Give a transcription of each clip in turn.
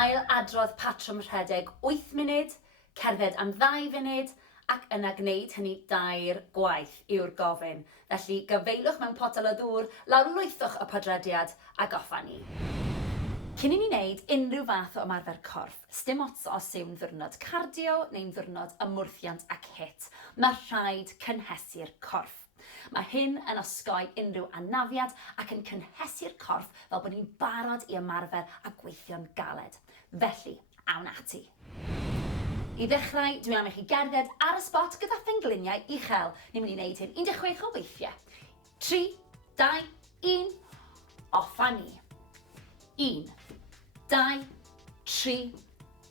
Ail adrodd patrwm rhedeg 8 munud, cerdded am 2 funud, ac yna gwneud hynny 2 gwaith yw'r gofyn. Felly gyfeilwch mewn potel o ddŵr, lawrlwythwch y podlediad a goffa ni. Cyn i ni wneud unrhyw fath o ymarfer corff, sdim ots os yw'n ddiwrnod cardio neu'n ddiwrnod ymwrthiant ac hit, mae rhaid cynhesu'r corff. Mae hyn yn osgoi unrhyw anafiad ac yn cynhesu'r corff fel bod ni'n barod i ymarfer a gweithio'n galed. Felly, awn ati. I ddechrau, dwi'n am i chi gerdded ar y spot gyda phengliniau uchel. Ni'n mynd i wneud hyn 16 o weithiau. 3, 2, 1, offa ni. 1, 2, 3,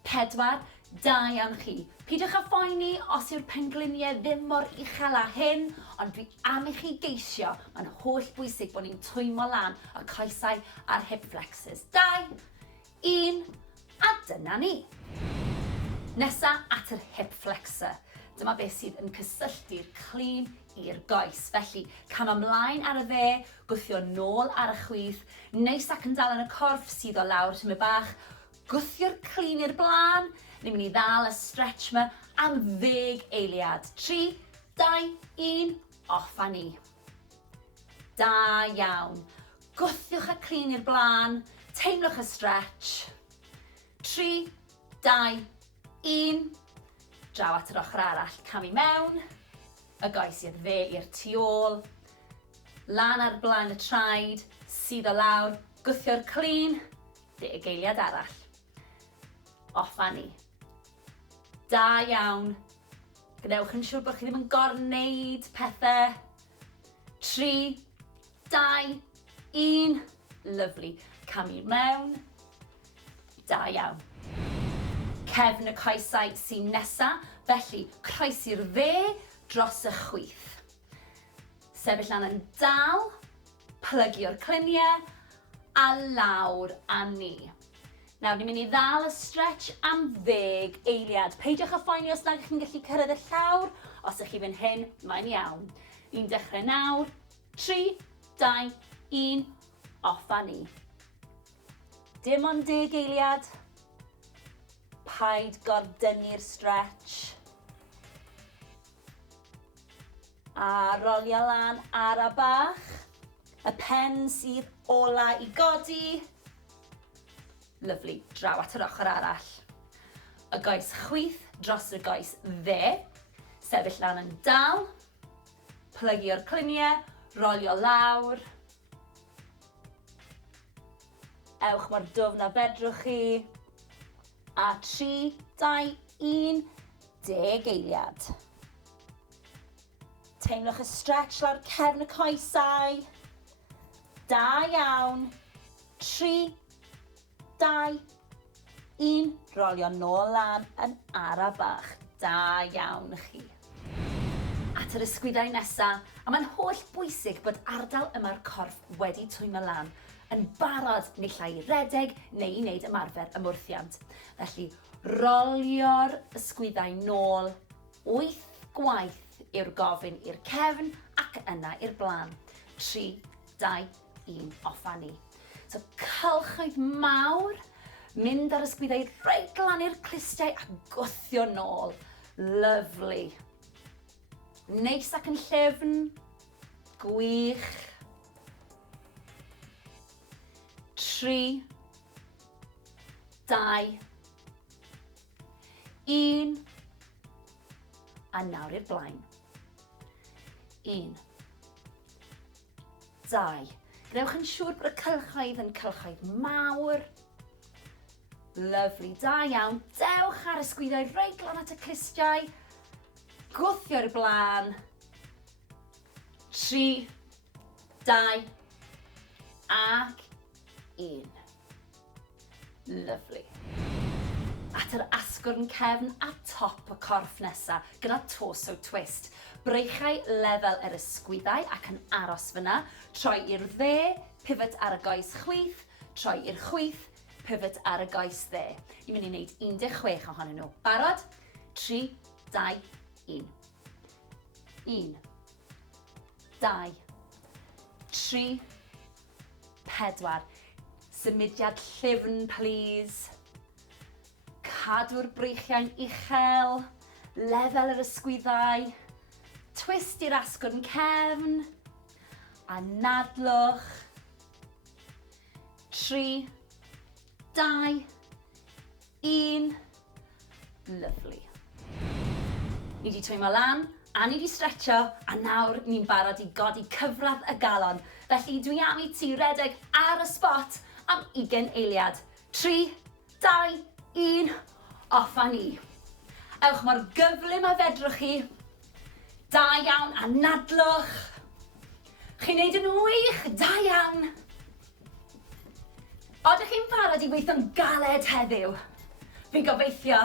4, da iawn chi. Pidwch â phoeni os yw'r pengliniau ddim mor uchel â hyn, ond dwi am i chi geisio. Mae'n holl bwysig bod ni'n twymo lan y coesau a'r hip flexors. 2, 1, a dyna ni. Nesa at yr hip flexor. Dyma beth sydd yn cysylltu'r clean i'r goes. Felly, cam ymlaen ar y dde, gwthio nôl ar y chwith, neis ac yn dal yn y corff sydd o lawr tymed bach, gwthio'r clean i'r blaen, ni'n mynd i ddal y stretch yma am 10 eiliad. 3, 2, 1, offa ni. Da iawn. Gwthiwch y clean i'r blaen, teimlwch y stretch. 3, 2, 1, draw at yr ochr arall, cam i mewn, y goes i'r dde i'r tu ôl, lan ar blaen y traed, sydd o lawr, gwthio'r clean, 10 eiliad arall. Offa ni. Da iawn. Gwnewch yn siŵr bod chi ddim yn gorwneud pethau. 3, 2, 1, lyfli. Cam i mewn. Da iawn. Cefn y coesau sy'n nesa, felly croes i'r dde dros y chwith. Sefyll lan yn dal, plygio'r cliniau, a lawr â ni. Nawr, ni'n mynd i ddal y stretch am 10 eiliad. Peidiwch â phoeni os nag chi'n gallu cyrraedd y llawr, os ydych chi fan hyn, mae'n iawn. Ni'n dechrau nawr. 3, 2, 1, offa ni. Dim ond 10 eiliad. Paid gordynnu'r stretch. A rolio lan ar a bach. Y pen sydd ola i godi. Lyfli, draw at yr ochr arall. Y goes chwith dros y goes dde. Sefyll lan yn dal. Plygio'r cliniau, rolio lawr. Ewch mor dwfn a fedrwch chi. A 3, 2, 1, 10 eiliad. Teimlwch y stretch lawr cefn y coesau. Da iawn. 3, 2, 1, rolio nôl lan yn ara bach. Da iawn chi. At yr ysgwyddau nesaf, a mae'n holl bwysig bod ardal yma'r corff wedi twymo lan, yn barod neu i redeg neu i wneud ymarfer ymwrthiant. Felly, rolio'r ysgwyddau nôl, 8 gwaith yw'r gofyn i'r cefn ac yna i'r blaen. 3, 2, 1, offa ni. So, cylchoedd mawr, mynd ar ysgwyddau reit lan i'r clustiau a gwthio nôl. Lyfli. Neis ac yn llyfn. Gwych. 3, 2, 1. A nawr i'r blaen. 1, 2. Gnewch yn siŵr bod y cylchoedd yn cylchoedd mawr. Lyfli, da iawn. Dewch ar ysgwyddau reit lan at y clustiau. Gwthio'r blaen. 3, 2, ac 1. Lyfli. At yr asgwrn cefn a top y corff nesa gyda torso twist. Breichau lefel yr ysgwyddau ac yn aros fyna. Troi i'r dde, pivot ar y goes chwith. Troi i'r chwith, pivot ar y goes dde. Ni'n mynd i wneud 16 ohonyn nhw. Barod? 3, 2, 1. 1, 2, 3, 4. Symudiad llyfn, please. Cadw'r breichiau'n uchel, lefel yr ysgwyddau, twist i'r asgwrn cefn, a nadlwch. 3, 2, 1. Lovely. Ni wedi twymo lan, a ni wedi stretcho, a nawr ni'n barod i godi cyfradd y galon. Felly dwi am i ti redeg ar y spot am 20 eiliad. 3, 2, 1, off a ni. Ewch mor gyflym a fedrwch chi. Da iawn, a nadlwch. Chi'n neud yn wych, da iawn. Odych chi'n barod i weithio'n galed heddiw? Fi'n gobeithio.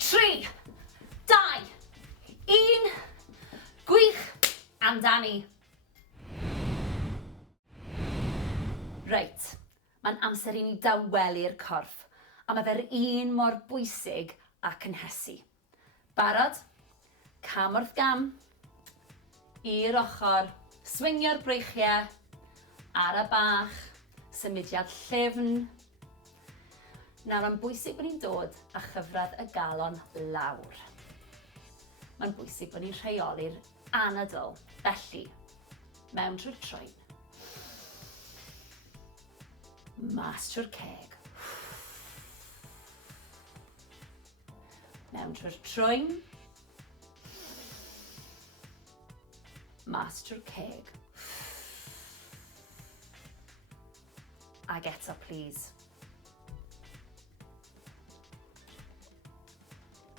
3, 2, 1. Gwych amdani. Reit, mae'n amser i ni dawelu'r corff, a mae fe'r un mor bwysig a cynhesu. Barod? Cam wrth gam, i'r ochr, swingio'r breichiau, ar y bach, symudiad llyfn. Nawr, mae'n bwysig bod ni'n dod a chyfradd y galon lawr. Mae'n bwysig bod ni'n rheoli'r anadl, felly, mewn trwy'r troen. Mas trwy'r ceg. Mewn trwy'r troen. Mas trwy'r ceg. Ag eto, please.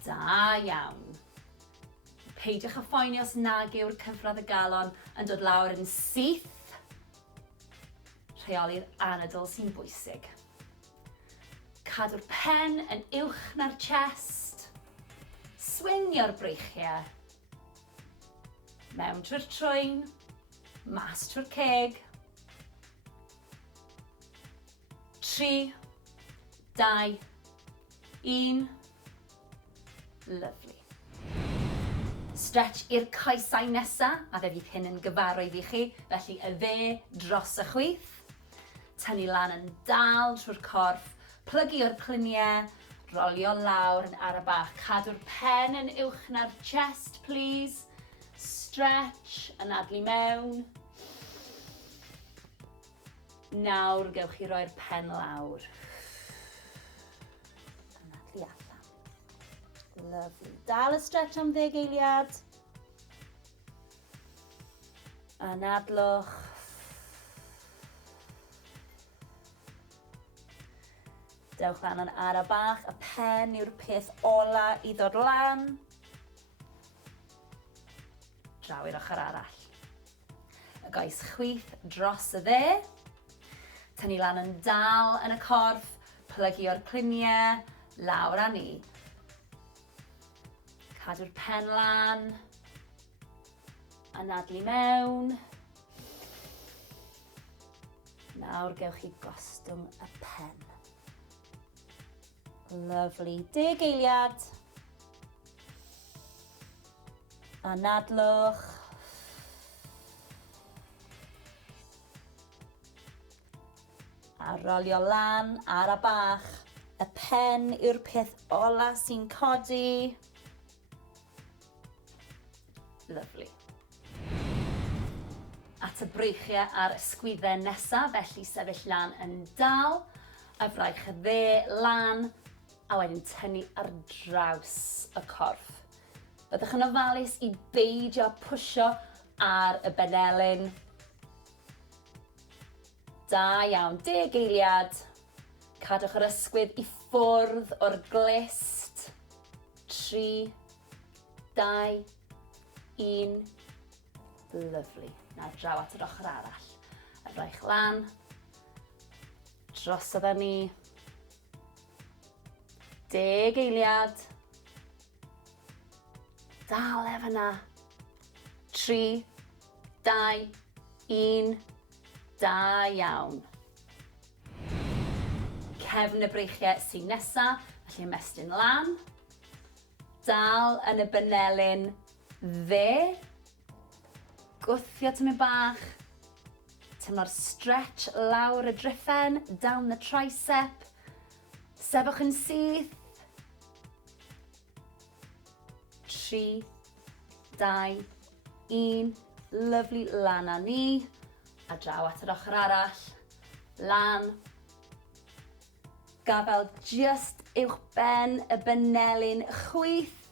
Da iawn. Peidiwch â phoeni os nag yw'r cyfradd y galon yn dod lawr yn syth. Rheoli'r anadl sy'n bwysig. Cadw'r pen yn uwch na'r chest. Swingio'r breichiau. Mewn trwy'r troen, mas trwy'r ceg. 3, 2, 1. Lovely. Stretch i'r coesau nesa, a fe fydd hyn yn gyfarwydd i chi, felly y dde dros y chwith. Tynnu lan yn dal trwy'r corff, plygio'r cluniau, rolio lawr yn ar y bach. Cadw'r pen yn uwch na'r chest, please. Stretch, anadlu mewn. Nawr gewch chi roi'r pen lawr. Anadlu allan. Lovely. Dal y stretch am 10 eiliad. Anadlwch. Dewch lan yn ar y bach, y pen yw'r peth ola i ddod lan. Draw i'r ochr arall. Y goes chwith dros y dde. Tynnu lan yn dal yn y corff, plygio'r cluniau, lawr â ni. Cadw'r pen lan. Anadlu mewn. Nawr gewch chi gostwng y pen. Lovely. 10 eiliad. Anadlwch. A rolio lan ar y bach. Y pen yw'r peth ola sy'n codi. Lovely. At y breichiau a'r ysgwyddau nesaf, felly sefyll lan yn dal. A fraich y dde lan. A wedyn tynnu ar draws y corff. Byddwch yn ofalus i beidio pwsio ar y benelyn. Da iawn, 10 eiliad. Cadwch yr ysgwydd i ffwrdd o'r glist. 3, 2, 1. Lovely. Nawr draw at yr ochr arall. A fraich lan. Drosodd â ni. 10 eiliad. Dal efo 3, 2, 1. Da iawn. Cefn y breichiau sy'n nesa, felly ymestyn lan. Dal yn y benelyn dde. Gwthio tymyn bach. Tymlo'r stretch lawr y driffen, down the tricep. Sefwch yn syth. 3, 2, 1. Lyfli, lan â ni. A draw at yr ochr arall. Lan. Gafel just uwch ben y benelyn. Chwyth.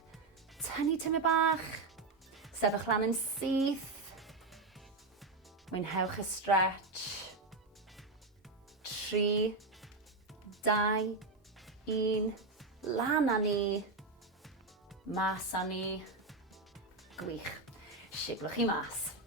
Tynnu tymau bach. Sefwch lan yn syth. Mwynhewch y stretch. 3, 2, 1. Lan â ni. Mas â ni. Gwych. Siglwch chi mas.